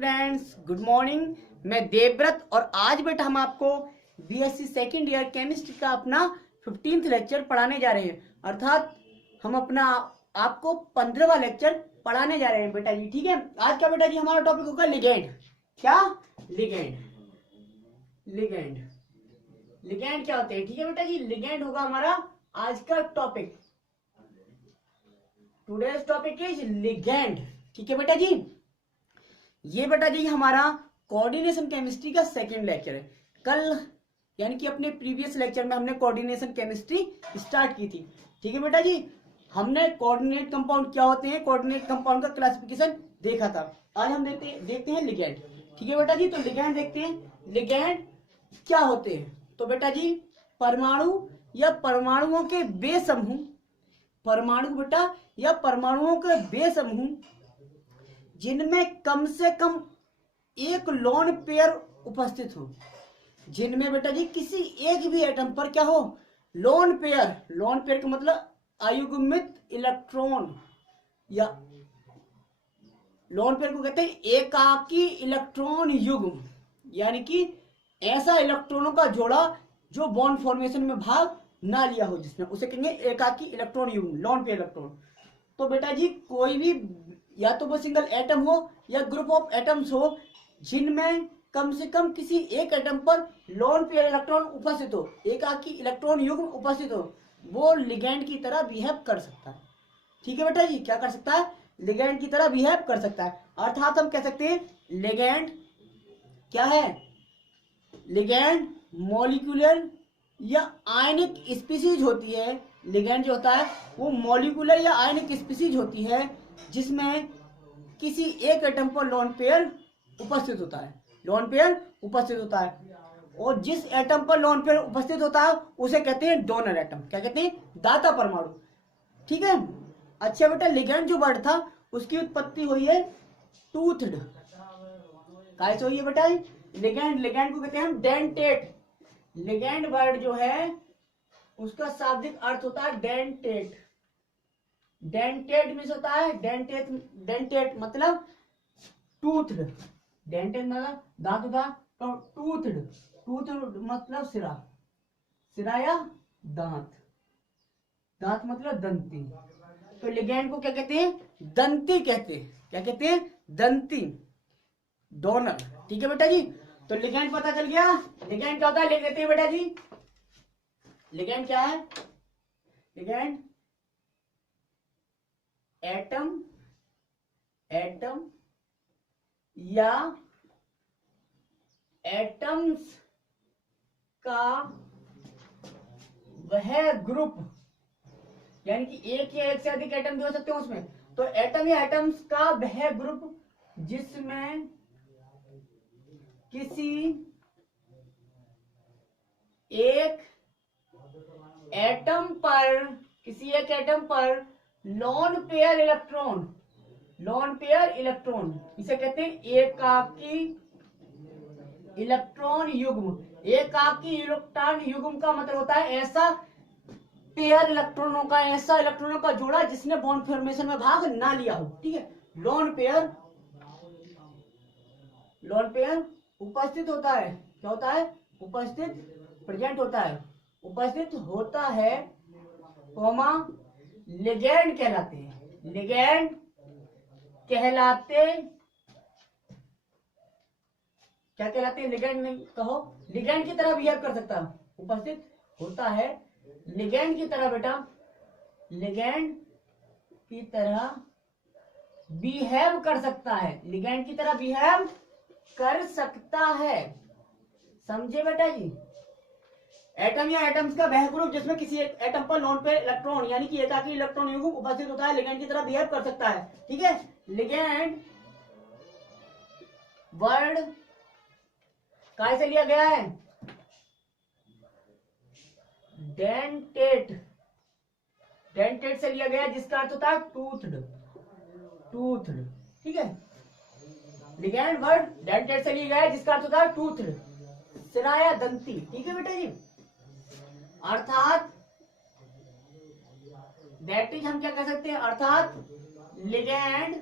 Students, good morning. मैं देवव्रत और आज बेटा हम आपको बीएससी सेकेंड ईयर केमिस्ट्री का अपना 15th लेक्चर पढ़ाने जा रहे हैं। अर्थात हम अपना आपको 15वां लेक्चर पढ़ाने जा रहे हैं बेटा जी। ठीक है, आज का बेटा जी हमारा टॉपिक होगा लिगेंड। क्या? लिगेंड। लिगेंड लिगेंड क्या होते हैं? ठीक है बेटा जी, लिगेंड होगा हमारा आज का topic. Today's topic is ligand. ठीक है बेटा जी, ये बेटा जी हमारा कोऑर्डिनेशन केमिस्ट्री का सेकंड लेक्चर है। कल यानी कि अपने प्रीवियस लेक्चर में हमने कोऑर्डिनेशन केमिस्ट्री स्टार्ट की थी। ठीक है बेटा जी, हमने कोऑर्डिनेट कंपाउंड क्या होते हैं, कोऑर्डिनेट कंपाउंड का क्लासिफिकेशन देखा था। आज हम देखते हैं लिगेंड। ठीक है बेटा जी, तो लिगेंड देखते हैं। लिगेंड क्या होते हैं? तो बेटा जी परमाणु या परमाणुओं के वे समूह, परमाणु बेटा या परमाणुओं के वे समूह जिनमें कम से कम एक लोन पेयर उपस्थित हो। जिनमें बेटा जी किसी एक भी एटम पर क्या हो? Lone pair. लोन पेयर का मतलब अयुग्मित इलेक्ट्रॉन, या लोन पेयर को कहते हैं एकाकी इलेक्ट्रॉन युग्म, यानी कि ऐसा इलेक्ट्रॉनों का जोड़ा जो बॉन्ड फॉर्मेशन में भाग ना लिया हो, जिसमें उसे कहेंगे एकाकी इलेक्ट्रॉन युग्म, लोन पेयर इलेक्ट्रॉन। तो बेटा जी कोई भी या तो वो सिंगल एटम हो या ग्रुप ऑफ एटम्स हो जिनमें कम से कम किसी एक एटम पर लोन पेयर इलेक्ट्रॉन उपस्थित हो, एकाकी इलेक्ट्रॉन युग्म उपस्थित हो, वो लिगेंड की तरह बिहेव कर सकता है। ठीक है बेटा जी, क्या कर सकता है? लिगेंड की तरह बिहेव कर सकता है। अर्थात हम कह सकते हैं लिगेंड क्या है? लिगेंड मॉलिक्यूलर या आयनिक स्पीसीज होती है। लिगेंड जो होता है वो मॉलिक्यूलर या आयनिक स्पीसीज होती है जिसमें किसी एक एटम पर लोन पेयर उपस्थित होता है। लोन पेयर उपस्थित होता है, और जिस एटम पर लोन पेयर उपस्थित होता है उसे कहते हैं डोनर एटम। क्या कहते हैं? दाता परमाणु। ठीक है। अच्छा बेटा, लिगेंड जो वर्ड था उसकी उत्पत्ति हुई है टूथड। कैसे हुई है बेटा? लिगेंड को कहते हैं डेंटेट। लिगेंड वर्ड जो है उसका शाब्दिक अर्थ होता है डेंटेट। डेंटेट मीन्स होता है डेंटेट मतलब टूथड। डेंटेट मतलब दांत होता है, तो टूथड मतलब सिरा, सिरा या दांत, दांत मतलब दंती। तो लिगेंड को क्या कहते हैं? दंती कहते हैं। क्या कहते हैं? दंती, डोनर। ठीक है बेटा जी, तो लिगेंड पता चल गया। लिगेंड क्या होता है लिख देते हैं बेटा जी। लिगेंड क्या है? लिगेंड एटम या एटम्स का वह ग्रुप, यानी कि एक या एक से अधिक एटम भी हो सकते हैं उसमें। तो एटम या एटम्स का वह ग्रुप जिसमें किसी एक एटम पर लोन पेयर इसे कहते हैं एकाकी इलेक्ट्रॉन युग्म। एकाकी इलेक्ट्रॉन युग्म का मतलब होता है ऐसा पेयर इलेक्ट्रॉनों का, ऐसा इलेक्ट्रॉनों का जोड़ा जिसने बॉन्ड फॉर्मेशन में भाग ना लिया हो। ठीक है, लोन पेयर उपस्थित होता है। क्या होता है? उपस्थित, प्रेजेंट होता है, उपस्थित होता है, कोमा लिगेंड कहलाते हैं। लिगेंड कहलाते, क्या कहलाते हैं? लिगेंड नहीं कहो, लिगेंड की तरह बिहेव कर सकता है, उपस्थित होता है लिगेंड की तरह। बेटा लिगेंड की तरह बिहेव कर सकता है, लिगेंड की तरह बिहेव कर सकता है। समझे बेटा जी? एटम या एटम्स का वह ग्रुप जिसमें किसी एक एटम पर लोन पेयर इलेक्ट्रॉन यानी कि एकाकी इलेक्ट्रॉन युग्म उपस्थित होता है, लिगेंड की तरह बिहेव कर सकता है। ठीक है, लिगेंड वर्ड कैसे लिया गया है? डेंटेट से लिया गया है, जिसका अर्थ होता है टूथड। ठीक है, लिगेंड वर्ड डेंटेट से लिया गया है जिसका अर्थ होता है टूथड, सिरा या दंती। ठीक है बेटा जी, अर्थात दैट इज हम क्या कह सकते हैं? अर्थात लिगेंड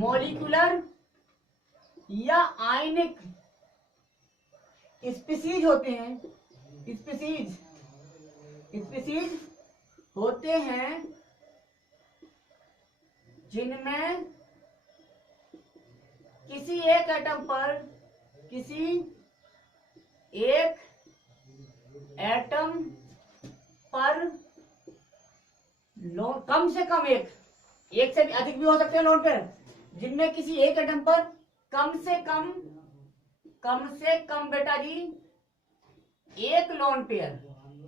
मॉलिक्यूलर या आयनिक स्पीसीज होते हैं, स्पीसीज होते हैं जिनमें किसी एक एटम पर कम से कम एक से अधिक भी हो सकते हैं लोन पेयर, जिनमें किसी एक एटम पर कम से कम बेटा जी एक लोन पेयर,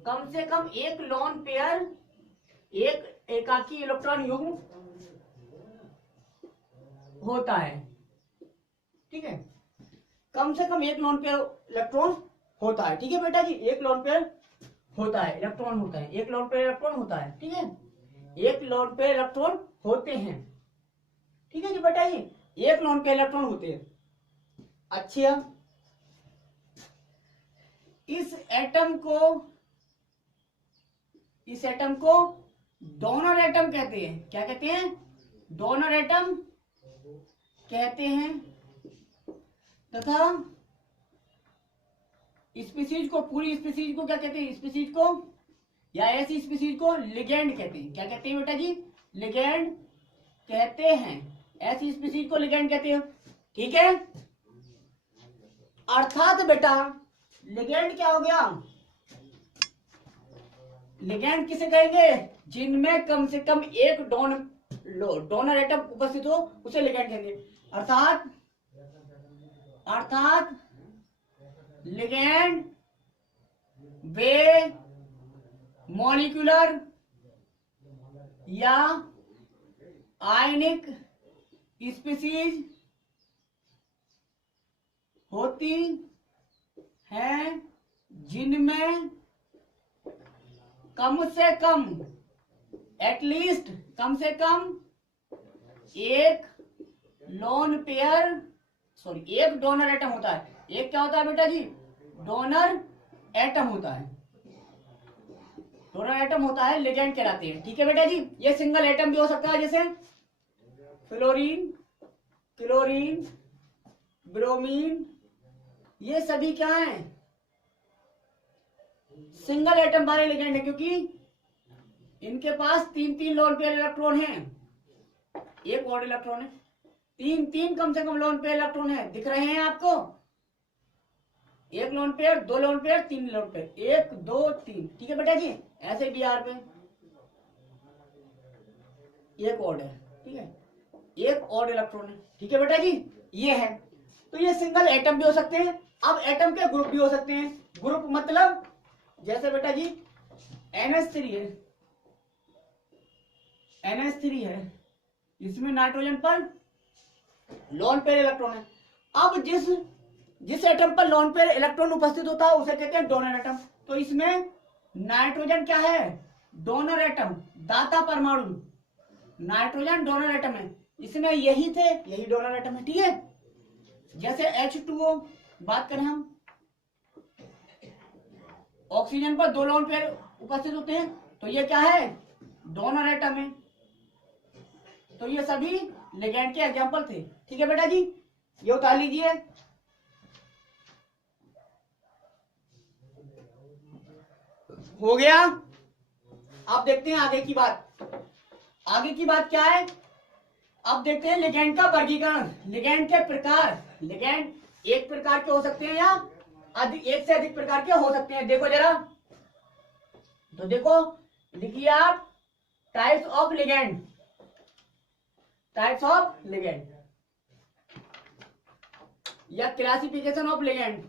कम से कम एक लोन पेयर, एक एकाकी इलेक्ट्रॉन युग्म होता है। ठीक है, कम से कम एक लोन पेयर इलेक्ट्रॉन होता है। ठीक है बेटा जी, एक लोन पेयर होता है, इलेक्ट्रॉन होता है, एक लोन पेयर इलेक्ट्रॉन होता है। ठीक है, एक लोन पेयर इलेक्ट्रॉन होते हैं। ठीक है जी बेटा जी, एक लोन पेयर इलेक्ट्रॉन होते हैं। अच्छा, इस एटम को डोनर एटम कहते हैं। क्या कहते हैं? डोनर एटम कहते हैं। तथा स्पीसीज को, पूरी स्पीसीज को क्या कहते हैं? स्पीसीज को या ऐसी स्पीसीज को लिगेंड कहते हैं। क्या कहते हैं बेटा जी? लिगेंड कहते हैं। ऐसी स्पीसीज को लिगेंड कहते हैं। ठीक है, अर्थात बेटा लिगेंड क्या हो गया? लिगेंड किसे कहेंगे? जिनमें कम से कम एक डोनर एटम उपस्थित हो, उसे लिगेंड कहेंगे। अर्थात लिगेंड वे मॉलिक्यूलर या आयनिक स्पीसीज होती हैं जिनमें कम से कम, एटलीस्ट कम से कम एक लोन पेयर, एक डोनर एटम होता है। एक क्या होता है बेटा जी? डोनर एटम होता है। डोनर एटम होता है, लिगेंड कहलाते हैं। ठीक है बेटा जी, ये सिंगल एटम भी हो सकता है, जैसे फ्लोरीन, क्लोरीन, ब्रोमीन, ये सभी क्या है? सिंगल एटम वाले लिगेंड है, क्योंकि इनके पास तीन लोन पेयर इलेक्ट्रॉन हैं। एक और इलेक्ट्रॉन है, तीन कम से कम लोन पेयर इलेक्ट्रॉन है। दिख रहे हैं आपको? एक लोन पेयर, दो लोन पेयर, तीन लोन पेयर, 1 2 3। ठीक है बेटा जी, ऐसे भी आर पे एक और है। ठीक है, एक और इलेक्ट्रॉन है। ठीक है बेटा जी, ये है। तो ये सिंगल एटम भी हो सकते हैं। अब एटम के ग्रुप भी हो सकते हैं। ग्रुप मतलब जैसे बेटा जी NH3 है, NH3 है, इसमें नाइट्रोजन पर लोन पेयर इलेक्ट्रॉन है। अब जिस एटम पर लोन पेयर इलेक्ट्रॉन उपस्थित होता है उसे कहते हैं डोनर एटम। तो इसमें नाइट्रोजन क्या है? डोनर एटम, दाता परमाणु। नाइट्रोजन डोनर एटम है, इसमें यही डोनर एटम है। ठीक है, जैसे H2O बात करें हम, ऑक्सीजन पर दो लोन पेयर उपस्थित होते हैं, तो ये क्या है? डोनर एटम है। तो ये सभी लिगेंड के एग्जांपल थे। ठीक है बेटा जी, ये उतार लीजिए। हो गया। अब देखते हैं आगे की बात। आगे की बात क्या है? अब देखते हैं लिगेंड का वर्गीकरण, लिगेंड के प्रकार। लिगेंड एक प्रकार के हो सकते हैं या एक से अधिक प्रकार के हो सकते हैं। देखो जरा, तो देखो लिखिए आप, types of ligand, types of ligand या classification of ligand,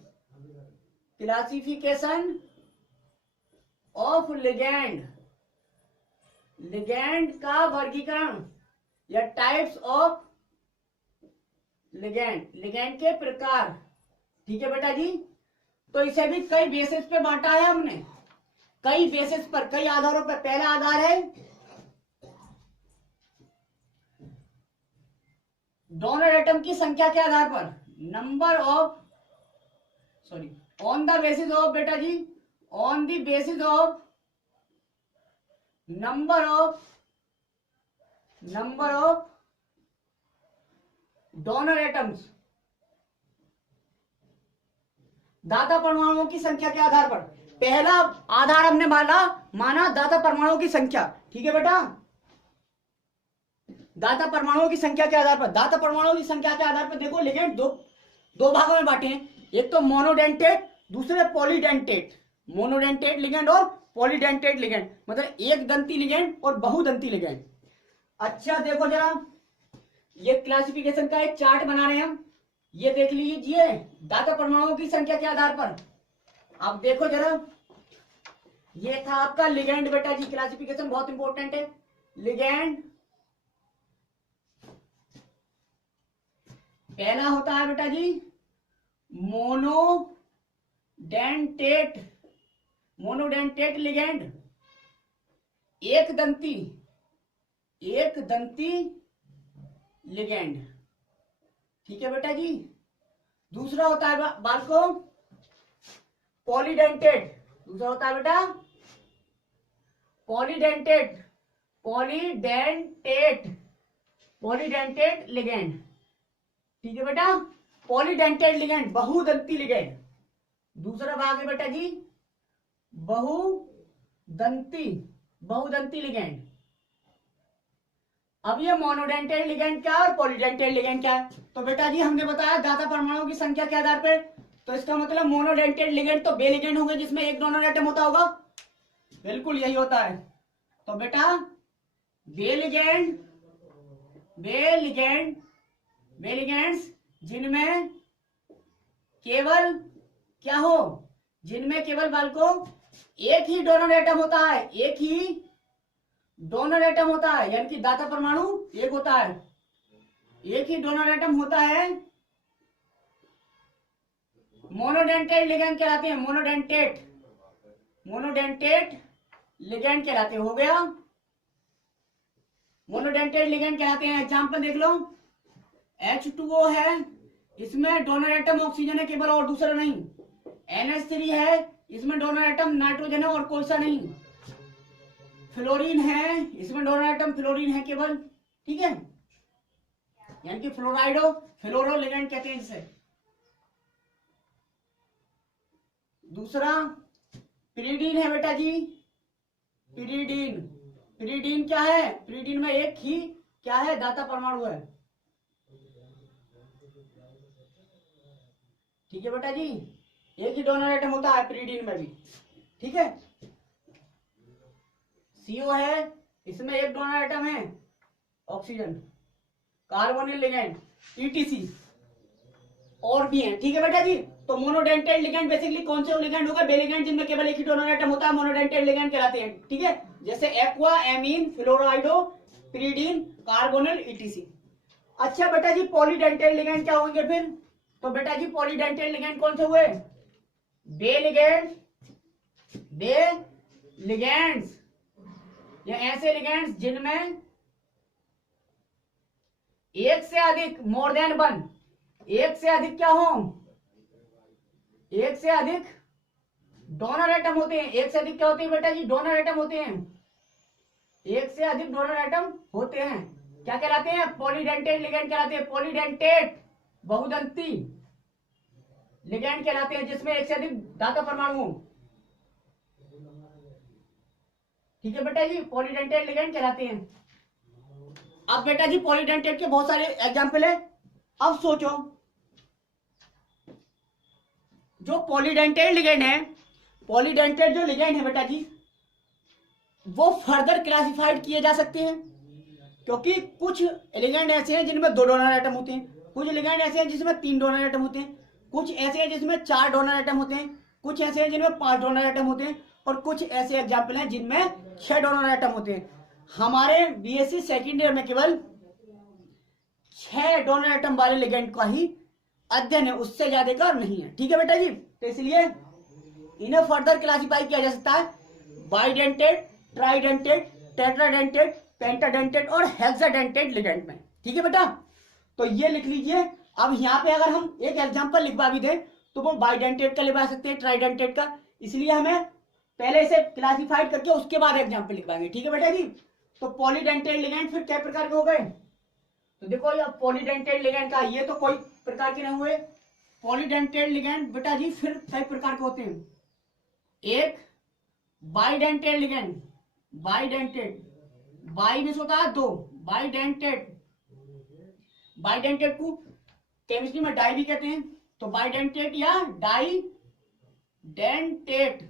classification of ligand, ligand का वर्गीकरण या टाइप्स ऑफ लिगेंड, लिगेंड के प्रकार। ठीक है बेटा जी, तो इसे भी कई बेसिस पे बांटा है हमने, कई बेसिस पर, कई आधारों पर। पहला आधार है डोनर एटम की संख्या के आधार पर, number of, on the basis of बेटा जी, on the basis of number of number of donor atoms, दाता परमाणुओं की संख्या के आधार पर। पहला आधार हमने माना दाता परमाणुओं की संख्या। ठीक है बेटा, दाता परमाणुओं की संख्या के आधार पर, दाता परमाणुओं की संख्या के आधार पर देखो लिगेंड दो भागों में बांटे हैं, एक तो मोनोडेंटेट, दूसरे पॉलीडेंटेट। मोनोडेंटेट लिगेंड और पॉलीडेंटेट लिगेंड, मतलब एक दंती लिगेंड और बहुदंती लिगेंड। अच्छा देखो जरा, ये क्लासिफिकेशन का एक चार्ट बना रहे हैं हम, ये देख लीजिए दाता परमाणुओं की संख्या के आधार पर। अब देखो जरा, ये था आपका लिगेंड बेटा जी, क्लासिफिकेशन बहुत इंपॉर्टेंट है। लिगेंड पहला होता है बेटा जी मोनोडेंटेट लिगेंड, एक दंती लिगेंड। ठीक है बेटा जी। दूसरा होता है बालको पॉलीडेंटेट, दूसरा होता है बेटा पॉलीडेंटेट लिगेंड। ठीक है बेटा, पॉलीडेंटेट लिगेंड, बहुदंती लिगेंड। दूसरा भाग है बेटा जी बहुदंती लिगेंड। अब ये मोनोडेंटेट लिगेंड क्या है और पॉलीडेंटेट लिगेंड क्या है? तो बेटा जी हमने बताया दाता परमाणुओं की संख्या के आधार पर, तो इसका मतलब मोनोडेंटेट लिगेंड तो बे लिगेंड होंगे जिसमें एक डोनर एटम होता होगा, बिल्कुल यही होता है। तो बेटा बे लिगेंड्स जिनमें केवल क्या हो, जिनमें केवल बालको एक ही डोनर एटम होता है, एक ही डोनर एटम होता है, यानी कि दाता परमाणु एक होता है, एक ही डोनर एटम होता है, मोनोडेंटेट लिगेंड कहलाते हैं। मोनोडेंटेट लिगेंड कहलाते हैं। हो गया, मोनोडेंटेट लिगेंड कहलाते हैं। एग्जांपल देख लो, H2O है, इसमें डोनर एटम ऑक्सीजन है केवल और दूसरा नहीं। NH3 है, इसमें डोनर एटम नाइट्रोजन है और कोई सा नहीं। फ्लोरीन है, इसमें डोनर एटम फ्लोरीन है केवल। ठीक है, यानी कि फ्लोरो लिगेंड कहते हैं इसे। दूसरा पिरीडीन है बेटा जी, पिरीडीन क्या है? पिरीडीन में एक ही क्या है, दाता परमाणु है। ठीक है बेटा जी, एक ही डोनर एटम होता है पिरीडीन में भी। ठीक है, CO है, इसमें एक डोनर एटम है ऑक्सीजन। कार्बोनिल लिगेंड ETC और भी है। ठीक है बेटा जी, तो मोनोडेंटेट लिगेंड बेसिकली कौन से लिगेंड होगा? बे लिगेंड जिनमें केवल एक ही डोनर एटम होता है, मोनोडेंटेट लिगेंड कहलाते हैं। ठीक है, जैसे aqua, amine, fluorido, pyridine, carbonyl, ETC। अच्छा बेटा जी, पॉलीडेंटेट लिगेंड क्या होंगे फिर? तो बेटा जी पॉलीडेंटेट लिगेंड कौन से हुए? बे लिगेंड्स, या ऐसे लिगेंड्स जिनमें एक से अधिक, मोर देन वन, एक से अधिक क्या हो, एक से अधिक डोनर एटम होते हैं। एक से अधिक क्या होते हैं बेटा जी? डोनर एटम होते हैं। एक से अधिक डोनर एटम होते हैं, क्या कहलाते हैं? पॉलीडेंटेट लिगेंड कहलाते हैं। पॉलीडेंटेट बहुदंती लिगेंड कहलाते हैं जिसमें एक से अधिक दाता परमाणु। ठीक है बेटा जी, पॉलीडेंटेट लिगेंड कहलाते हैं। अब बेटा जी पॉलीडेंटेट के बहुत सारे एग्जाम्पल है। अब सोचो, जो पॉलीडेंटेट लिगेंड है, पॉलीडेंटेट जो लिगेंड है बेटा जी, वो फर्दर क्लासिफाइड किए जा सकते हैं, क्योंकि कुछ लिगेंड ऐसे हैं जिनमें 2 डोनर एटम होते हैं, कुछ लिगेंड ऐसे हैं जिसमें 3 डोनर एटम होते हैं, कुछ ऐसे हैं जिसमें 4 डोनर एटम होते हैं, कुछ ऐसे हैं जिनमें 5 डोनर एटम होते हैं, और कुछ ऐसे एग्जाम्पल हैं जिनमें 6 डोनर एटम होते हैं। हमारे BSc सेकेंड ईयर में केवल 6 डोनर एटम वाले लिगेंड का ही अध्ययन है, उससे ज्यादा का नहीं है। ठीक है बेटा जी, तो इसलिए इन्हें फर्दर क्लासिफाई किया जा सकता है बाइडेंटेट, ट्राइडेंटेट, टेट्राडेंटेट, पेंटाडेंटेट और हेक्साडेंटेट लिगेंड में। ठीक है बेटा, तो ये लिख लीजिए। अब यहाँ पे अगर हम एक एग्जांपल लिखवा भी दें तो वो बाइडेंटेट का लिखवा सकते हैं, ट्राइडेंटेट का, इसलिए हमें पहले इसे क्लासिफाइड करके उसके बाद एग्जांपल लिखवाएंगे। ठीक है बेटा जी, तो पॉलीडेंटेट लिगेंड फिर क्या प्रकार के हो गए? तो देखो ये पॉलीडेंटेट लिगेंड का, ये तो कोई प्रकार के नहीं हुए। पॉलीडेंटेट लिगेंड बेटा जी फिर कई प्रकार के होते हैं। एक बाइडेंटेट लिगेंड, बाइडेंटेट, बाई में होता है दो, बाइडेंटेट। बाइडेंटेट को केमिस्ट्री में डाई भी कहते हैं, तो बाइडेंटेट या didentate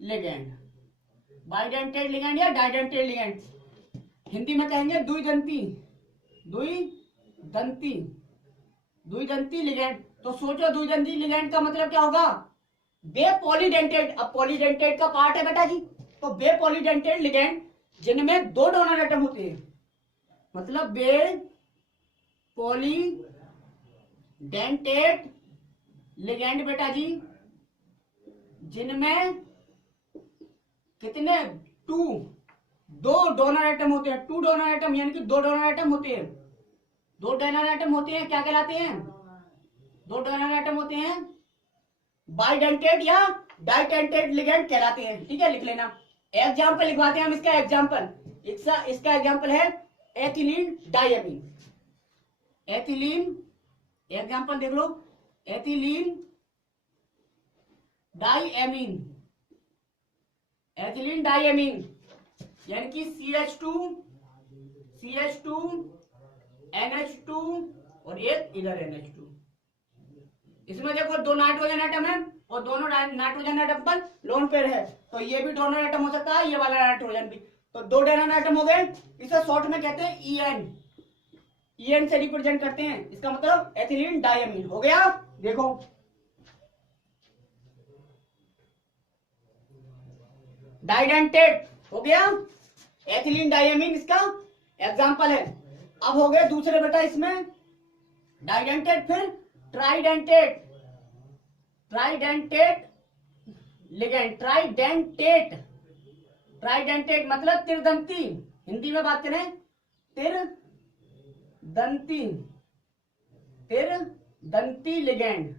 ligand, bidentate ligand या डाइडेंटेट लिगेंड। हिंदी में कहेंगे द्विदंती, द्विदंती, द्विदंती लिगेंड। तो सोचो द्विदंती लिगेंड का मतलब क्या होगा? बे पॉलीडेंटेट। अब पॉलीडेंटेट का पार्ट है बेटा जी, तो बे पॉलीडेंटेट लिगेंड जिनमें दो डोनर एटम होते हैं, मतलब बे पॉलीडेंटेट लिगेंड बेटा जी जिनमें कितने? दो डोनर एटम होते हैं। टू डोनर एटम यानी कि दो डोनर एटम होते हैं। दो डोनर एटम होते हैं, क्या कहलाते हैं? दो डोनर एटम होते हैं, बाइडेंटेट या डाइडेंटेट लिगेंड कहलाते हैं। ठीक है, लिख लेना। एग्जाम्पल लिखवाते हैं हम इसका। एग्जाम्पल इसका एग्जाम्पल है एथिलीन डाइएमीन। एथिलीन, एग्जाम्पल देख लो, एथिलीन डाइएमीन, एथिलीन डाइएमीन यानी कि CH2 NH2 और एक इधर NH2। इसमें देखो दो नाइट्रोजन एटम है और दोनों नाइट्रोजन एटम पर लोन पेयर है, तो ये भी डोनर एटम हो सकता है, ये वाला नाइट्रोजन भी। तो दो डोनर एटम हो गए, इसे शॉर्ट में कहते हैं EN से रिप्रेजेंट करते हैं। इसका मतलब एथिलीन डाइएमीन हो गया। देखो डाइडेंटेट हो गया, एथिलीन डाइएमीन इसका एग्जाम्पल है। अब हो गए दूसरे बेटा इसमें डाइडेंटेट, फिर ट्राइडेंटेट, ट्राइडेंटेट लिगेंड, ट्राइडेंटेट मतलब त्रिदंती। हिंदी में बात करें त्रिदंती, त्रिदंती लिगेंड,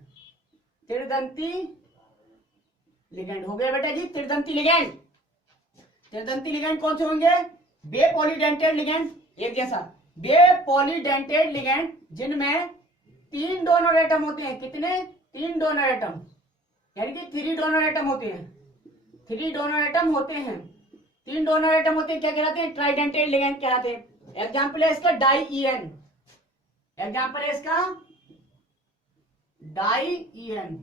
त्रिदंती लिगेंड हो गया बेटा जी त्रिदंती लिगेंड। त्रिदंती लिगेंड कौन से होंगे? बे पॉलीडेंटेट लिगेंड, एक जैसा बे पॉलीडेंटेट लिगेंड जिनमें तीन डोनर एटम होते हैं। कितने? तीन डोनर एटम, यानी कि थ्री डोनर एटम होते हैं। थ्री डोनर एटम होते हैं, तीन डोनर एटम होते हैं, क्या कहलाते हैं? ट्राइडेंटेट लिगेंड कहलाते हैं। एग्जाम्पल है इसका डाई-EN, एग्जाम्पल है इसका डाई-EN।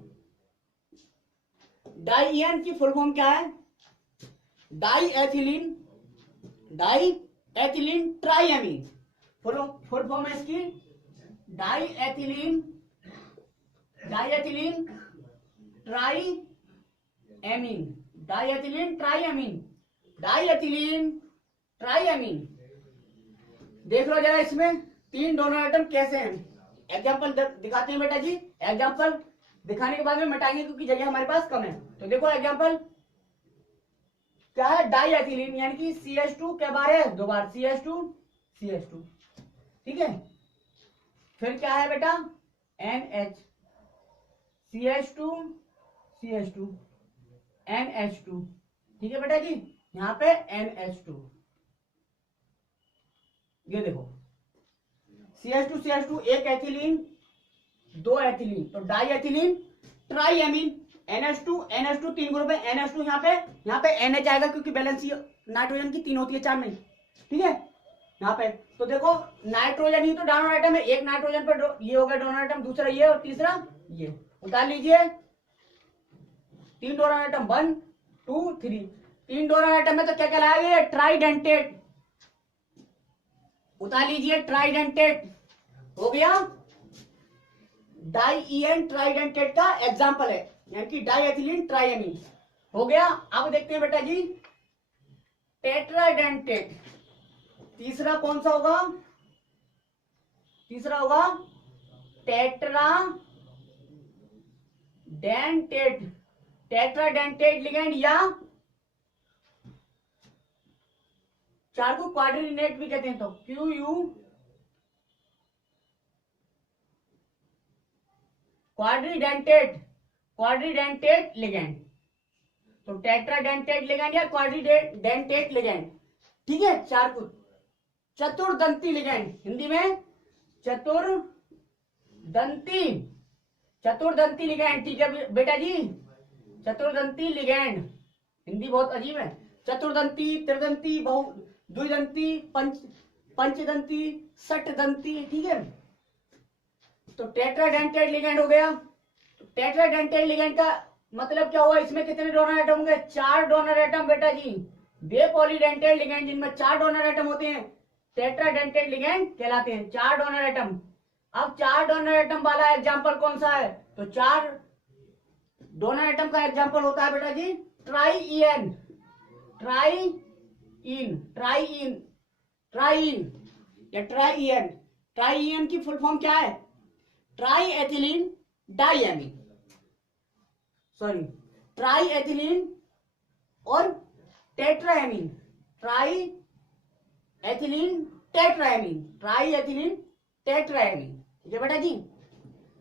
डाई-EN की फुल फॉर्म क्या है? Diethylenetriamine. Full form है इसकी डाई एथिलीन ट्राइएमीन। देख लो जरा इसमें तीन डोनर एटम कैसे हैं। एग्जाम्पल दिखाते हैं बेटा जी। एग्जाम्पल दिखाने के बाद में मिटाएंगे क्योंकि जगह हमारे पास कम है। तो देखो एग्जाम्पल क्या है? डाई एथिलीन यानी कि CH2 क्या बार है? दो बार, CH2। ठीक है, फिर क्या है बेटा? NH, CH2 NH2। ठीक है बेटा जी, यहां पे NH2। ये देखो CH2 एक एथिलीन, दो एथिलीन, तो डाई एथिलीन ट्राइएमीन। NH2 तीन ग्रुप है। NH2 यहाँ पे NH आएगा क्योंकि बैलेंस नाइट्रोजन की तीन होती है, चार नहीं। ठीक है, यहाँ पे तो देखो नाइट्रोजन ही तो डोनर एटम है। एक नाइट्रोजन पर ये हो गया डोनर एटम, दूसरा ये और तीसरा ये। उतार लीजिए तीन डोनर एटम, 1 2 3। तीन डोनर एटम में तो क्या कहलाएगा? ट्राइडेंटेट। उतार लीजिए ट्राइडेंटेट हो गया। डाई-EN ट्राइडेंटेट का एग्जाम्पल है, यानी कि डाई एथिलीन ट्राइएमीन हो गया। अब देखते हैं बेटा जी टेट्राडेंटेट। तीसरा कौन सा होगा? तीसरा होगा टेट्राडेंटेट लिगेंड या चार को क्वाड्रिनेट भी कहते हैं, तो QU क्वाड्रिडेंटेट लिगेंड। तो टेट्राडेंटेट लिगेंड या क्वाड्रिडेंटेट लिगेंड ठीक है, चार को चतुर्दंती लिगैंड, हिंदी में चतुर्दंती, चतुर्दंती लिगैंड, ठीक है बेटा जी, चतुर्दंती लिगैंड, हिंदी बहुत अजीब है, चतुर्दंती, त्रिदंती, बहु द्विदंती, पंचदंती, षटदंती, ठीक है। तो टेट्राडेंटेड लिगैंड हो गया। तो टेट्राडेंटेड लिगैंड का मतलब क्या हुआ, इसमें कितने डोनर एटम होंगे, 4 डोनर एटम बेटा जी। बे पॉलीडेंटेड लिगैंड जिनमें 4 डोनर एटम होते हैं टेट्राडेंटेड लिगैंड कहलाते हैं, 4 डोनर एटम। अब 4 डोनर एटम वाला एग्जांपल कौन सा है, तो 4 डोनर एटम का एग्जांपल होता है बेटा जी ट्राईइन, ट्राईइन, ट्राईइन, ट्राईइन या ट्राईइन। ट्राईइन की फुल फॉर्म क्या है, triethylenediamine, sorry triethylene और tetramine, triethylenetetramine, triethylenetetramine, ठीक है बेटा जी।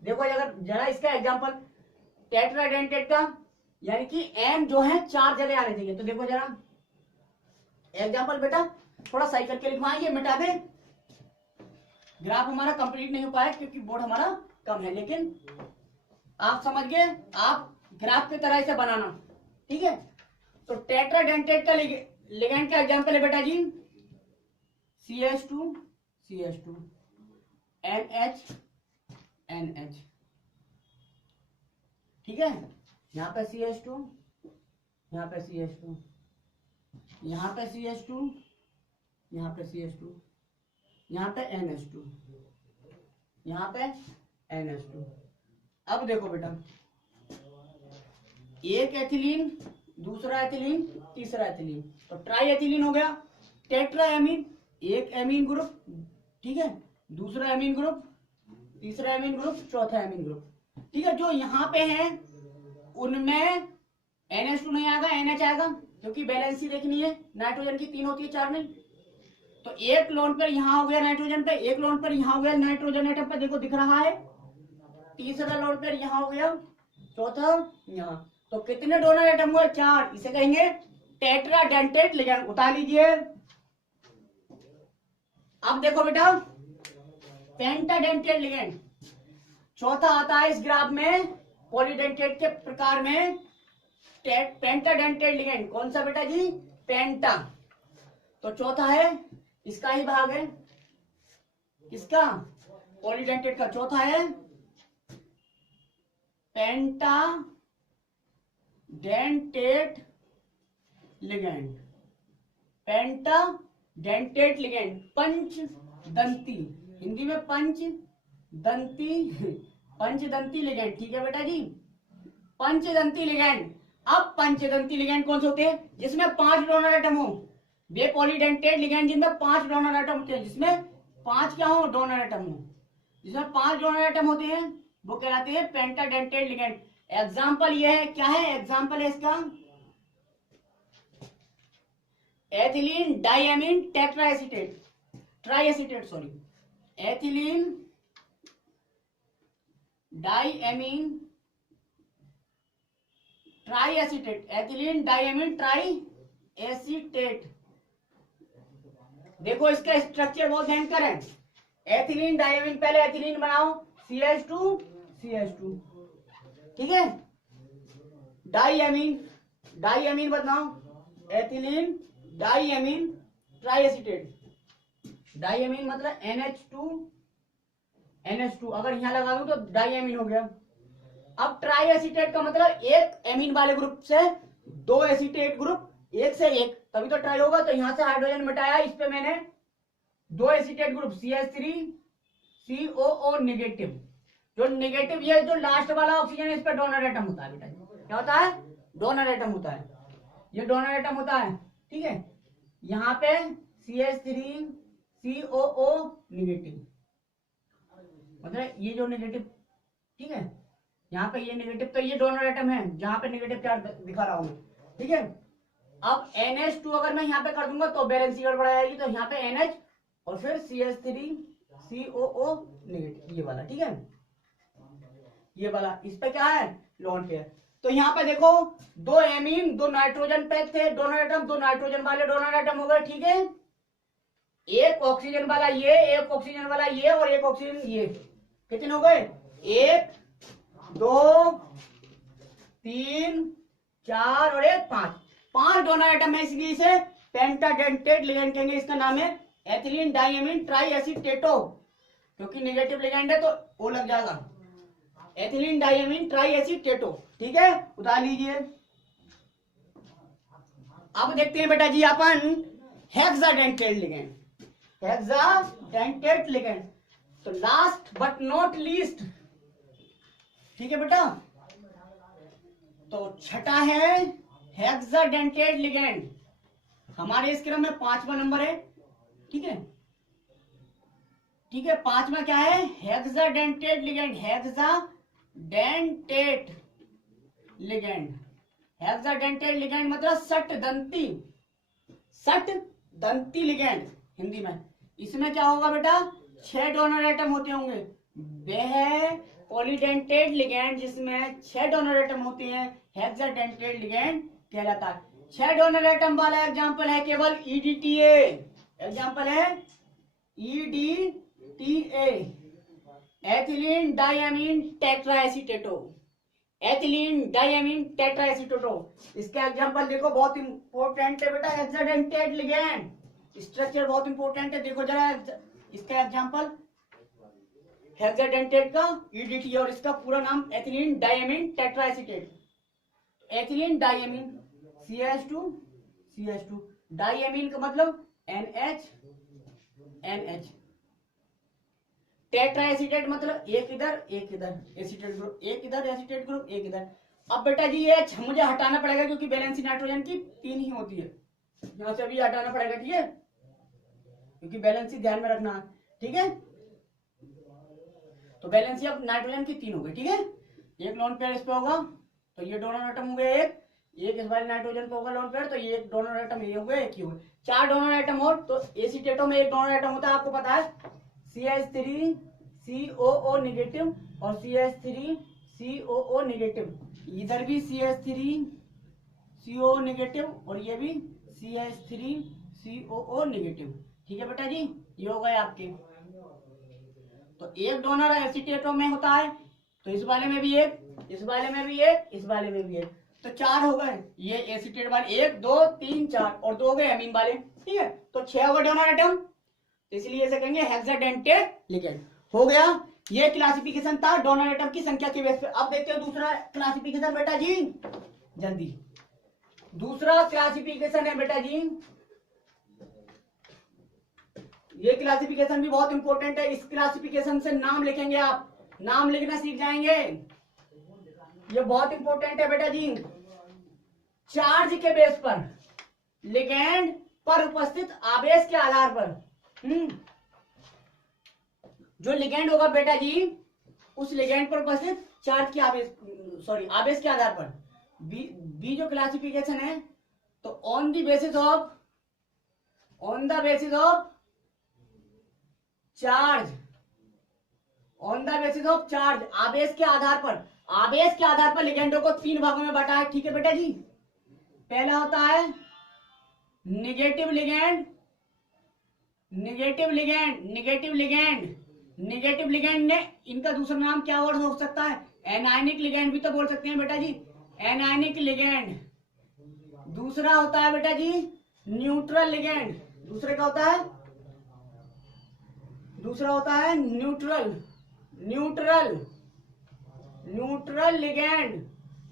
देखो अगर जरा इसका एग्जांपल टेट्राडेंटेड का, यानी कि एम जो है 4 जगह आने चाहिए, तो देखो जरा एग्जांपल बेटा थोड़ा सही करके लिखवाएंगे, मिटा दे, ग्राफ हमारा कंप्लीट नहीं हो पाया क्योंकि बोर्ड हमारा कम है, लेकिन आप समझ गए, आप ग्राफ की तरह से बनाना, ठीक है। तो टेट्राडेंटेड का लिगैंड का एग्जांपल है बेटा जी CH2 CH2 NH NH, ठीक है। यहाँ पे CH2, यहाँ पे CH2, यहाँ पे CH2, यहाँ पे CH2, यहाँ पे NH2, यहाँ पे NH2। अब देखो बेटा, एक एथिलीन, दूसरा एथिलीन, तीसरा एथिलीन, तो ट्राई एथिलीन हो गया। टेट्रा एमीन, एक एमीन ग्रुप, ठीक है, दूसरा एमीन ग्रुप, तीसरा एमीन ग्रुप, चौथा एमीन ग्रुप, ठीक है। जो यहाँ पे है उनमें NH2 नहीं आएगा, NH आएगा, क्योंकि बैलेंसी देखनी है, नाइट्रोजन की 3 होती है 4 नहीं। तो एक लोन पर यहाँ हो गया नाइट्रोजन पे, एक लोन पर यहाँ हो गया नाइट्रोजन एटम पे, देखो दिख रहा है, तीसरा लोन पर यहाँ हो गया, चौथा यहाँ, तो कितने डोनर एटम हुए, 4, इसे कहेंगे टेट्राडेंटेड लिगैंड, उतार लीजिए। अब देखो बेटा पेंटाडेंटेड लिगैंड चौथा आता है इस ग्राफ में, पॉलीडेंटेड के प्रकार में पेंटाडेंटेड लिगैंड, कौन सा बेटा जी, पेंटा, तो चौथा है, इसका ही भाग है, किसका, पॉलीडेंटेड का, चौथा है पेंटाडेंटेड लिगैंड, पेंटाडेंटेड लिगैंड, पंचदंती, हिंदी में पंचदंती, पंचदंती लिगैंड, ठीक है बेटा जी, पंचदंती लिगैंड। अब पंचदंती लिगैंड कौन से होते हैं, जिसमें 5 डोनर एटम हो, वे पॉलीडेंटेड लिगैंड जिनमें 5 डोनर एटम होते हैं, जिसमें 5 क्या हो, डोनर एटम हो, जिसमें 5 डोनर एटम होते हैं वो कहलाते हैं पेंटाडेंटेड लिगैंड। एग्जांपल ये है, क्या है एग्जांपल है इसका, एथिलीन डाईएमीन टेट्राएसीटेट, ट्राईएसीटेट सॉरी, एथिलीन डाईएमीन ट्राईएसीटेट, एथिलीन डाईएमीन ट्राईएसीटेट। देखो इसका स्ट्रक्चर बहुत भयंकर है, एथिलीन डाईएमीन, पहले एथिलीन बनाओ CH2 CH2, ठीक है, डाईएमीन, डाईएमीन बनाओ एथिलीन डाईएमीन ट्राईएसीटेट, डाईएमीन मतलब NH2, अगर यहां लगा दूं तो डाईएमीन हो गया। अब ट्राईएसीटेट का मतलब एक एमीन वाले ग्रुप से 2 एसीटेट ग्रुप, एक से एक, तभी तो ट्राई होगा। तो यहां से हाइड्रोजन मिटाया, इस पे मैंने 2 एसीटेट ग्रुप CH3COO नेगेटिव, जो नेगेटिव ये जो लास्ट वाला ऑक्सीजन इस पे डोनर एटम होता है बेटा, क्या होता है, डोनर एटम होता है, ये डोनर एटम होता है, ठीक है। यहाँ पे CH3COO नेगेटिव, मतलब ये जो नेगेटिव, ठीक है, यहाँ पे ये नेगेटिव, तो ये डोनर एटम है जहां पे नेगेटिव चार्ज दिखा रहा हूं, ठीक है। अब NH2 अगर मैं यहाँ पे कर दूंगा तो बैलेंस गड़बड़ आएगी, तो यहाँ पे NH और फिर CH3COO नेगेटिव, ये वाला, ठीक है, ये वाला, इस पे क्या है, लोन पेयर। तो यहाँ पे देखो 2 एमीन 2 नाइट्रोजन पे थे डोनर एटम, 2 नाइट्रोजन वाले डोनर एटम हो गए, ठीक है। ऑक्सीजन वाला ये, एक ऑक्सीजन वाला ये और एक ऑक्सीजन ये, कितने हो गए? 1 2 3 4 और 1 5, 5 डोनर एटम है, इसलिए इसे पेंटाडेंटेट लिगेंड कहेंगे। इसका नाम है एथिलीन डाइएमीन ट्राईएसीटेटो, क्योंकि नेगेटिव लिगेंड है तो ओ लग जाएगा, एथिलीन डाइएमीन ट्राईएसीटेटो। ठीक है, उतार लीजिए। अब देखते हैं बेटा जी अपन हेक्साडेंटेट लिगेंड, हेक्साडेंटेट लिगेंड। तो लास्ट बट नॉट लीस्ट, ठीक है बेटा, तो छठा है हेक्साडेंटेट लिगेंड, हमारे इस क्रम में 5वां नंबर है। ठीक है, ठीक है, 5वां क्या है? Hexadentate ligand, hexadentate ligand, hexadentate ligand मतलब सट दंती लिगेंड हिंदी में। इसमें क्या होगा बेटा? 6 डोनर एटम होते होंगे, वह पॉलीडेंटेट लिगेंड जिसमें 6 डोनर एटम होते हैं हेक्साडेंटेट लिगेंड कहलाता है। 6 डोनर एटम वाला एग्जांपल है केवल ईडीटीए, एग्जांपल है EDTA, ethylene diamine tetraacetato, ethylene diamine tetraacetato. इसका एग्जांपल देखो, बहुत इंपॉर्टेंट है बेटा, हेक्साडेंटेट लिगेंड, स्ट्रक्चर बहुत इंपॉर्टेंट है। देखो जरा इसका एग्जांपल हेक्साडेंटेट का ईडीटी और इसका पूरा नाम ethylene diamine tetraacetate. Ethylene diamine CH2 diamine का मतलब NH, टेट्राएसीटेट मतलब एक इधर एसीटेट ग्रुप, एक इधर एसीटेट ग्रुप, एक इधर। अब बेटा जी ये मुझे हटाना पड़ेगा क्योंकि बैलेंसी नाइट्रोजन की 3 ही होती है, यहां से भी हटाना पड़ेगा, ठीक है, क्योंकि बैलेंसी ध्यान में रखना, ठीक है। तो बैलेंसी अब नाइट्रोजन की 3 हो गई, ठीक है। एक लोन पेयर इस पे होगा तो ये डोनर एटम हो गए एक इस वाले नाइट्रोजन पे होगा लोन पेयर, तो ये एक डोनर एटम ये हो गए, एक ही हो गए। 4 डोनर एटम हो तो एसीटेटो में एक डोनर एटम होता है, आपको पता है, CH3 COO नेगेटिव और CH3 COO नेगेटिव, इधर भी CH3 COO नेगेटिव और ये भी CH3 COO नेगेटिव, ठीक है बेटा जी, ये हो गए आपके। तो एक डोनर एसीटेटो में होता है, तो इस वाले में भी एक, इस वाले में भी एक, इस वाले में भी एक, तो 4 हो गए। ये एसीटेट वाले 1 2 3 4 और 2 हो गए अमीन वाले, ठीक है। तो 6 हो गए डोनर एटम, इसलिए इसे कहेंगे हेक्साडेंटेट लिगेंड। हो गया, ये क्लासिफिकेशन था डोनर एटम की संख्या के बेस पे। अब देखते हो दूसरा क्लासिफिकेशन बेटा जी, जल्दी। दूसरा क्लासिफिकेशन है बेटा जी, ये क्लासिफिकेशन भी बहुत इंपॉर्टेंट है। इस क्लासिफिकेशन से नाम लिखेंगे आप, नाम लिखना सीख जाएंगे, ये बहुत इंपॉर्टेंट है बेटा जी। चार्ज के बेस पर, लिगेंड पर उपस्थित आवेश के आधार पर, जो लिगेंड होगा बेटा जी, उस लिगेंड पर उपस्थित चार्ज के आवेश के आधार पर बी जो क्लासिफिकेशन है, तो on the basis of charge, आवेश के आधार पर लिगेंडों को 3 भागों में बांटा है, ठीक है बेटा जी। पहला होता है नेगेटिव लिगेंड ने, इनका दूसरा नाम क्या और हो सकता है? एनायनिक लिगेंड भी तो बोल सकते हैं बेटा जी, एनायनिक लिगेंड। दूसरा होता है बेटा जी न्यूट्रल लिगेंड, दूसरे का होता है, दूसरा होता है न्यूट्रल लिगेंड,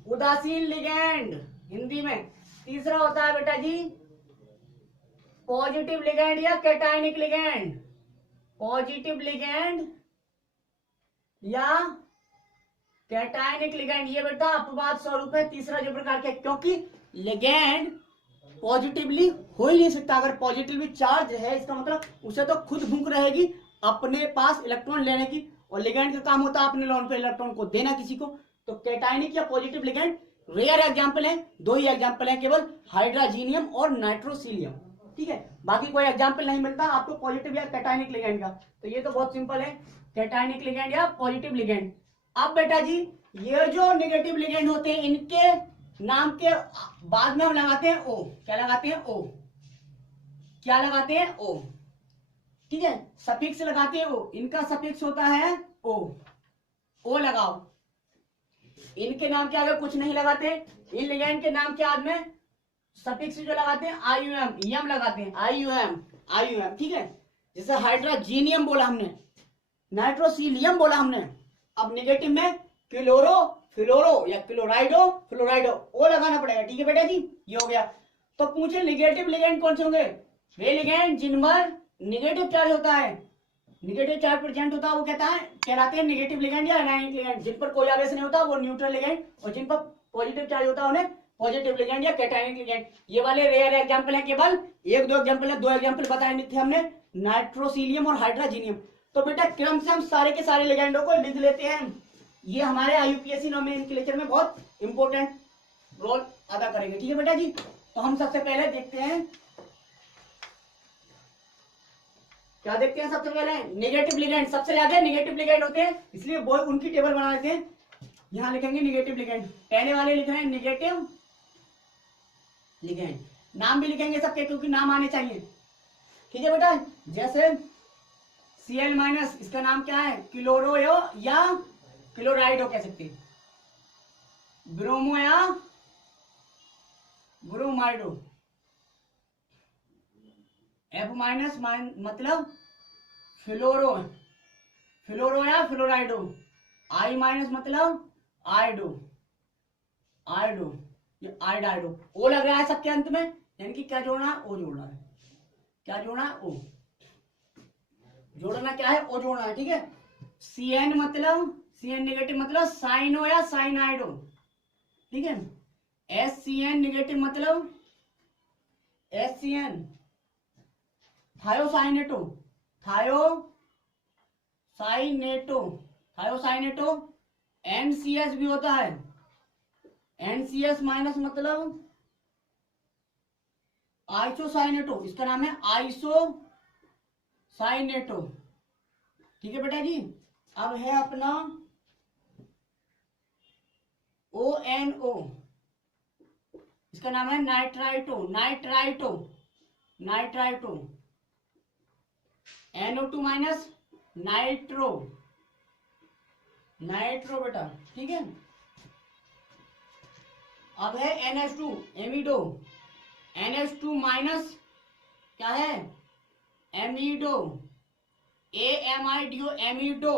उदासीन लिगेंड हिंदी में। तीसरा होता है बेटा जी पॉजिटिव लिगेंड या कैटायनिक लिगेंड, पॉजिटिव लिगेंड या कैटायनिक लिगेंड। ये बेटा अपवाद स्वरूप है तीसरा जो प्रकार के, क्योंकि लिगेंड पॉजिटिवली हो ही नहीं सकता। अगर पॉजिटिवली चार्ज है इसका मतलब उसे तो खुद भूख रहेगी अपने पास इलेक्ट्रॉन लेने की, और लिगेंड का काम होता है अपने लोन पे इलेक्ट्रॉन को देना किसी को। तो कैटायनिक या पॉजिटिव लिगेंड रेयर एग्जांपल है, 2 ही एग्जांपल है केवल, हाइड्रोजीनियम और नाइट्रोसीलियम, ठीक है। बाकी कोई एग्जांपल नहीं मिलता आपको पॉजिटिव या कैटायनिक लिगेंड का। तो ये तो बहुत सिंपल है, कैटायनिक लिगेंड या पॉजिटिव लिगेंड। अब बेटा जी ये जो नेगेटिव लिगेंड होते हैं, इनके नाम के बाद में हम लगाते हैं ओ, क्या लगाते हैं? ओ, ठीक है, सफिक्स लगाते हैं ओ, इनका सफिक्स होता है ओ लगाओ। इनके नाम के आगे कुछ नहीं लगाते, इन लिगेंड के नाम के आगे में सफिक्स जो लगाते हैं आईयूएम, यम लगाते हैं, आईयूएम, ठीक है। जैसे हाइड्रोजीनियम बोला हमने, नाइट्रोसिलियम बोला हमने, अब नेगेटिव में क्लोरो फ्लोरो या फ्लोराइडो ओ लगाना पड़ेगा, ठीक है बेटा जी, ये हो गया। तो पूछे निगेटिव लिगेंड कौन से होंगे? वे लिगेंड जिन पर निगेटिव चार्ज होता है, निगेटिव चार्ज प्रेजेंट होता है, वो कहलाते हैं निगेटिव लिगेंड या एनायनिक लिगेंड। जिन पर कोई आवेश नहीं होता वो न्यूट्रल लिगेंड, और जिन पर पॉजिटिव चार्ज होता है उन्हें पॉजिटिव लिगेंड या कैटायनिक लिगेंड। ये वाले रेयर एग्जांपल है, केवल एक दो एग्जांपल है, 2 एग्जांपल बताए थे हमने, नाइट्रोसिलियम और हाइड्रोजीनियम। तो बेटा क्रम से हम सारे के सारे लिगेंडों को लिख लेते हैं, ये हमारे आईयूपीएससी नोमेनक्लेचर में बहुत इंपॉर्टेंट रोल अदा करेंगे, ठीक है बेटा जी। तो हम सबसे पहले देखते हैं, क्या देखते हैं सबसे पहले? Negative ligand. सबसे ज्यादा नेगेटिव लिगेंड होते हैं, इसलिए वो उनकी टेबल बना लेते हैं। यहां लिखेंगे नेगेटिव लिगेंड, पहले वाले लिख रहे हैं नेगेटिव लिगेंड, नाम भी लिखेंगे सबके क्योंकि नाम आने चाहिए, ठीक है बेटा। जैसे Cl माइनस, इसका नाम क्या है? क्लोरो या क्लोराइडो कह सकते हैं, ब्रोमो या ब्रोमाइडो, F माइनस मतलब फ्लोरो या फ्लोराइडो, I माइनस मतलब आइडो, ये आइडाइडो। ओ लग रहा है सबके अंत में, यानी कि क्या जोड़ना है? ओ जोड़ना है। क्या जोड़ना है? ओ जोड़ना क्या है? ओ जोड़ना है, ठीक है। Cn नेगेटिव मतलब साइनो या साइनाइडो, ठीक है। SCN नेगेटिव मतलब SCN थायोसाइनेटो, NCS भी होता है, NCS माइनस मतलब आइसोसाइनेटो, इसका नाम है आइसोसाइनेटो, ठीक है बेटा जी। अब है अपना ONO, इसका नाम है नाइट्राइटो, NO2 माइनस नाइट्रो बेटा, ठीक है। अब है NH2 एमिडो, NH2 माइनस क्या है? एमिडो, AMIDO एमिडो,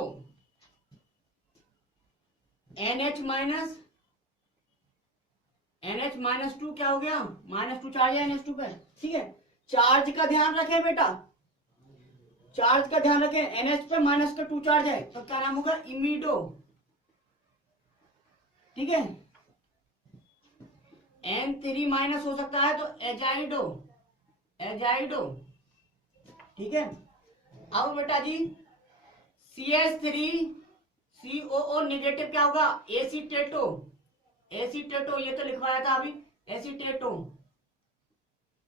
NH माइनस 2 क्या हो गया? -2 चार्ज है NH2 पे, ठीक है। चार्ज का ध्यान रखें बेटा, चार्ज का ध्यान रखें, NH पे -2 चार्ज है तो क्या नाम होगा? इमिडो, ठीक है। N3 माइनस हो सकता है तो एजाइडो, ठीक है। अब बेटा जी CH3COO नेगेटिव क्या होगा? एसीटेटो, ये तो लिखवाया था अभी,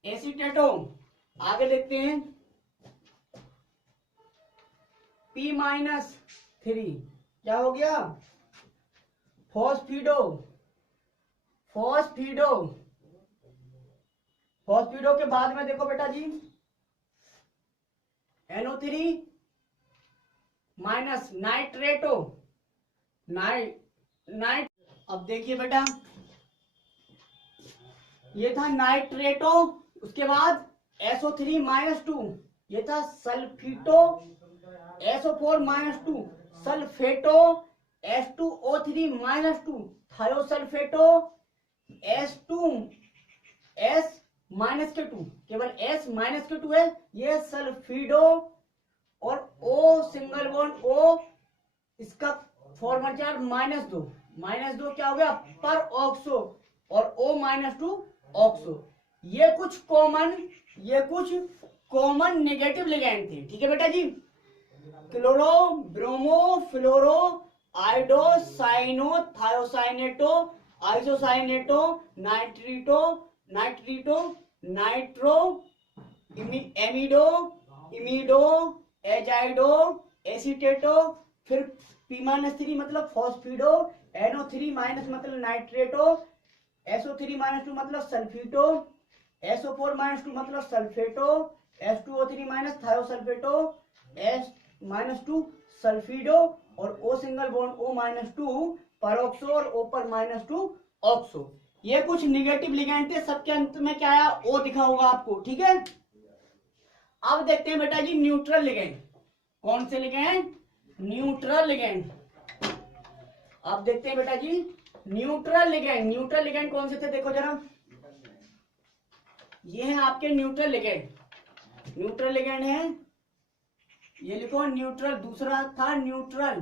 एसीटेटो। आगे देखते हैं P-3 क्या हो गया? फॉस्फिडो के बाद में देखो बेटा जी NO3 माइनस नाइट्रेटो, अब देखिए बेटा ये था नाइट्रेटो, उसके बाद SO3 -2 ये था सल्फिटो, SO4 -2 सल्फेटो, H2O3 -2 थायोसल्फेटो, S -2 केवल S -2 है, ये सल्फिडो, और O सिंगल बॉन्ड O, इसका फॉर्मल चार्ज -2 क्या हो गया? पर ऑक्सो, और O -2 ऑक्सो। ये कुछ कॉमन नेगेटिव लिगेंड थे, ठीक है बेटा जी। क्लोरो, ब्रोमो, फ्लोरो, आइडो, साइनो, थायोसाइनेटो, आइसोसाइनेटो, नाइट्रो, इमिडो, एजाइडो, एसीटेटो, फिर P-3 मतलब फॉस्फिडो, NO3 माइनस मतलब नाइट्रेटो, SO3 -2 मतलब सल्फिटो, SO4 -2 मतलब सल्फेटो, H2O3 माइनस थायोसल्फेटो S माइनस 2 सल्फीडो और O single bond O minus 2 peroxo और O पर माइनस 2 ऑक्सो। ये कुछ निगेटिव लिगेंड थे, सबके अंत में क्या आया O दिखा होगा आपको, ठीक है। अब देखते हैं बेटा जी न्यूट्रल लिगेंड। कौन से लिगेंड? Neutral ligand. अब देखते हैं बेटा जी न्यूट्रल लिगेंड। न्यूट्रल लिगेंड कौन से थे देखो जरा, ये है आपके न्यूट्रल लिगेंड। न्यूट्रल लिगेंड है, ये लिखो न्यूट्रल। दूसरा था neutral,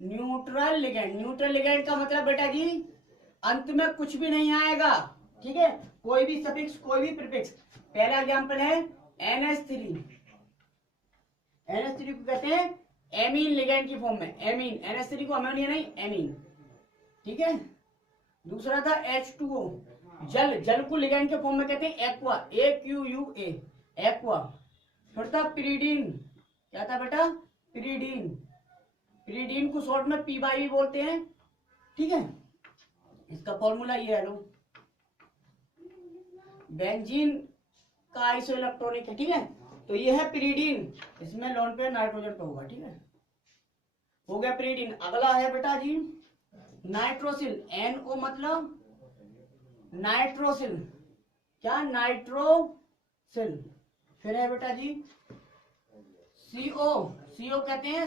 neutral ligand. Neutral ligand का मतलब बेटा जी अंत में कुछ भी नहीं आएगा, ठीक है, कोई भी सफिक्स कोई भी प्रीफिक्स। पहला एग्जांपल है NH3। NH3 को कहते हैं एमीन लिगेंड की फॉर्म में, एमीन। NH3 को अमोनिया नहीं, एमीन, ठीक है। दूसरा था H2O, जल। जल को लिगेंड के फॉर्म में कहते हैं एक्वा, AQUA, एक्वा। फिर था पिरीडीन। क्या था बेटा? पिरीडीन। पिरीडीन को शॉर्ट में P भी बोलते हैं, ठीक है। इसका फॉर्मूला ये है लो, बेंजीन का आइसो इलेक्ट्रॉनिक है, ठीक है। तो ये है पिरीडीन, इसमें लोन पे नाइट्रोजन पे होगा, ठीक है। हो गया पिरीडीन। अगला है बेटा जी नाइट्रोसिल। NO मतलब नाइट्रोसिल, क्या? नाइट्रोसिल। फिर है बेटा जी CO। CO कहते हैं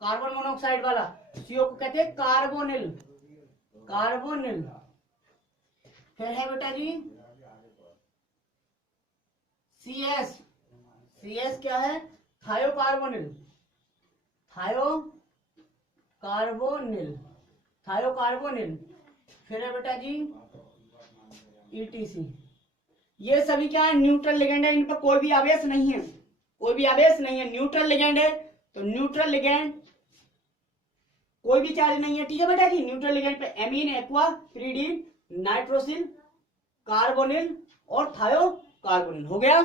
कार्बन मोनोऑक्साइड वाला, CO को कहते हैं कार्बोनिल, कार्बोनिल। फिर है बेटा जी CS। CS क्या है? थायोकार्बोनिल, थायोकार्बोनिल, थायोकार्बोनिल। फिर है बेटा जी ETC। ये सभी क्या है? न्यूट्रल लिगेंड है, इन पर कोई भी आवेश नहीं है, कोई भी आवेश नहीं है। न्यूट्रल लिगेंड है तो न्यूट्रल लिगेंड कोई भी चार्ज नहीं है, ठीक है बेटा जी। न्यूट्रल लिगेंड पे amine, aqua, pyridine, nitrosyl, carbonyl और थायोकार्बोनिल। हो गया।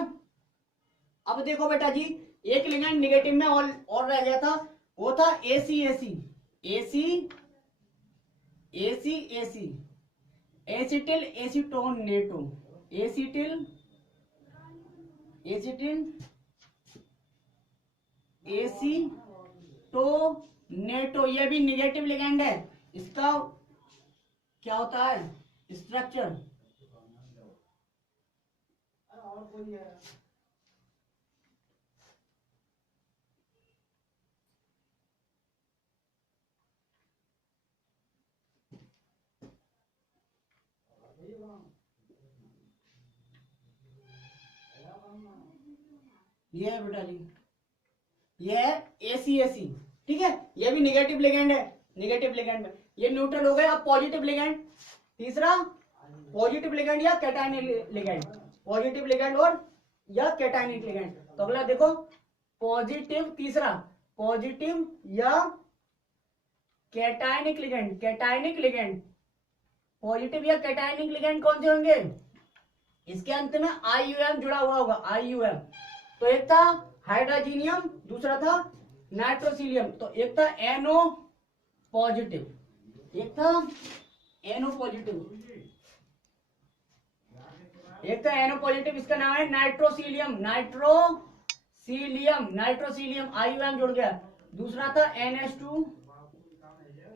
अब देखो बेटा जी एक लिगेंड निगेटिव में और रह गया था, वो था ACAC। ACAC acetyl acetonato, acetyl acetonato. ये भी निगेटिव लिगेंड है। इसका क्या होता है स्ट्रक्चर? ये है बेटा जी, ये है ACAC, ठीक है। ये भी निगेटिव लिगेंड है, निगेटिव लिगेंड में ये न्यूट्रल हो गया। अब पॉजिटिव लिगेंड, तीसरा पॉजिटिव लिगेंड या कैटायनिक लिगेंड, पॉजिटिव लिगेंड और या कैटायनिक लिगेंड। तो अगला देखो पॉजिटिव, तीसरा पॉजिटिव या cationic ligand. Cationic ligand, positive या कैटायनिक लिगेंड कौन से होंगे? इसके अंत में IUM जुड़ा हुआ होगा, IUM। तो एक था हाइड्रोजीनियम, दूसरा था नाइट्रोसिलियम। तो एक था NO पॉजिटिव, एक था NO पॉजिटिव, एक था NO पॉजिटिव, इसका नाम है नाइट्रोसिलियम, नाइट्रोसिलियम, नाइट्रोसिलियम, IUM जुड़ गया। दूसरा था NH2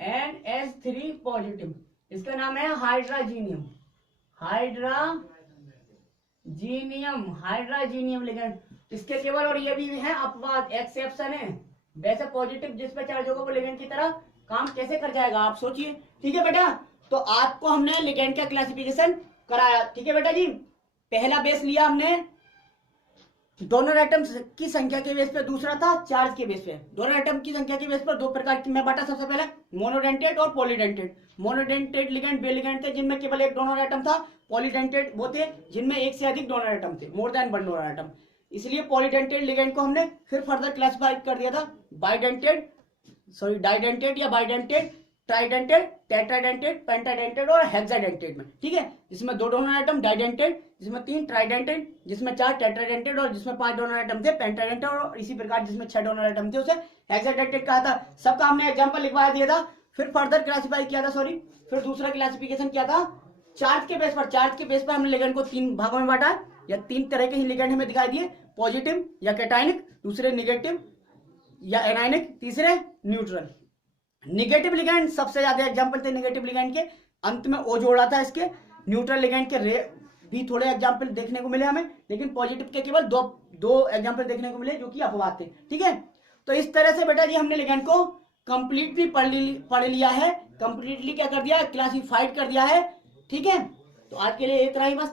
NH3 पॉजिटिव, इसका नाम है हाइड्रोजीनियम, हाइड्रोजीनियम, हाइड्रोजीनियम लिगेंड। इसके केवल और ये भी है अपवाद, एक्सेप्शन है। वैसे पॉजिटिव जिस पे चार्ज होगा वो लिगेंड की तरह काम कैसे कर जाएगा आप सोचिए, ठीक है बेटा। तो आपको हमने लिगेंड का क्लासिफिकेशन कराया, ठीक है बेटा जी। पहला बेस लिया हमने डोनर एटम्स की संख्या के बेस पे, दूसरा था चार्ज के बेस पे। डोनर एटम की संख्या के बेस पर दो प्रकार की मैं बांटा, सबसे पहले मोनोडेंटेट और पॉलीडेंटेट। मोनोडेंटेट लिगेंड वे लिगेंड थे जिनमें केवल एक डोनर एटम था। पॉलीडेंटेट वो थे जिनमें एक से अधिक डोनर एटम थे, more than one donor atom. इसलिए पॉलीडेंटेट लिगेंड को हमने फिर फर्दर क्लासिफाई कर दिया था बाइडेंटेट, सॉरी डाइडेंटेट या बाइडेंटेट, ट्राइडेंटेट, टेट्राडेंटेट, पेंटाडेंटेट और हेक्साडेंटेट में, ठीक है। जिसमें दो डोनर एटम डाइडेंटेट, जिसमें तीन ट्राइडेंटेट, जिसमें चार टेट्राडेंटेट और जिसमें पांच डोनर एटम थे पेंटाडेंटेट, और इसी प्रकार जिसमें छह डोनर एटम थे उसे हेक्साडेंटेट कहा था। सबका हमने एग्जांपल लिखवा दिया था, फिर फर्दर क्लासिफाई किया था, सॉरी फिर दूसरा क्लासिफिकेशन किया था चार्ज के बेस पर। चार्ज के बेस पर हमने लिगेंड को तीन भागों में बांटा, या 3 तरह के ही लिगेंड हमें दिखाई दिए, पॉजिटिव या कैटाइनिक, दूसरे निगेटिव या एनायनिक, तीसरे न्यूट्रल। निगेटिव लिगेंड सबसे ज्यादा एग्जाम्पल थे निगेटिव लिगेंड के, अंत में ओ जोड़ा था इसके। न्यूट्रल लिगेंड के भी थोड़े एग्जाम्पल देखने को मिले हमें, लेकिन पॉजिटिव के केवल दो एग्जाम्पल देखने को मिले जो कि अपवाद थे। ठीक है, तो इस तरह से बेटा जी हमने लिगेंड को कंप्लीटली पढ़ लिया है, कंप्लीटली क्या कर दिया, क्लासिफाइड कर दिया है। ठीक है, तो आज के लिए इतना ही बस।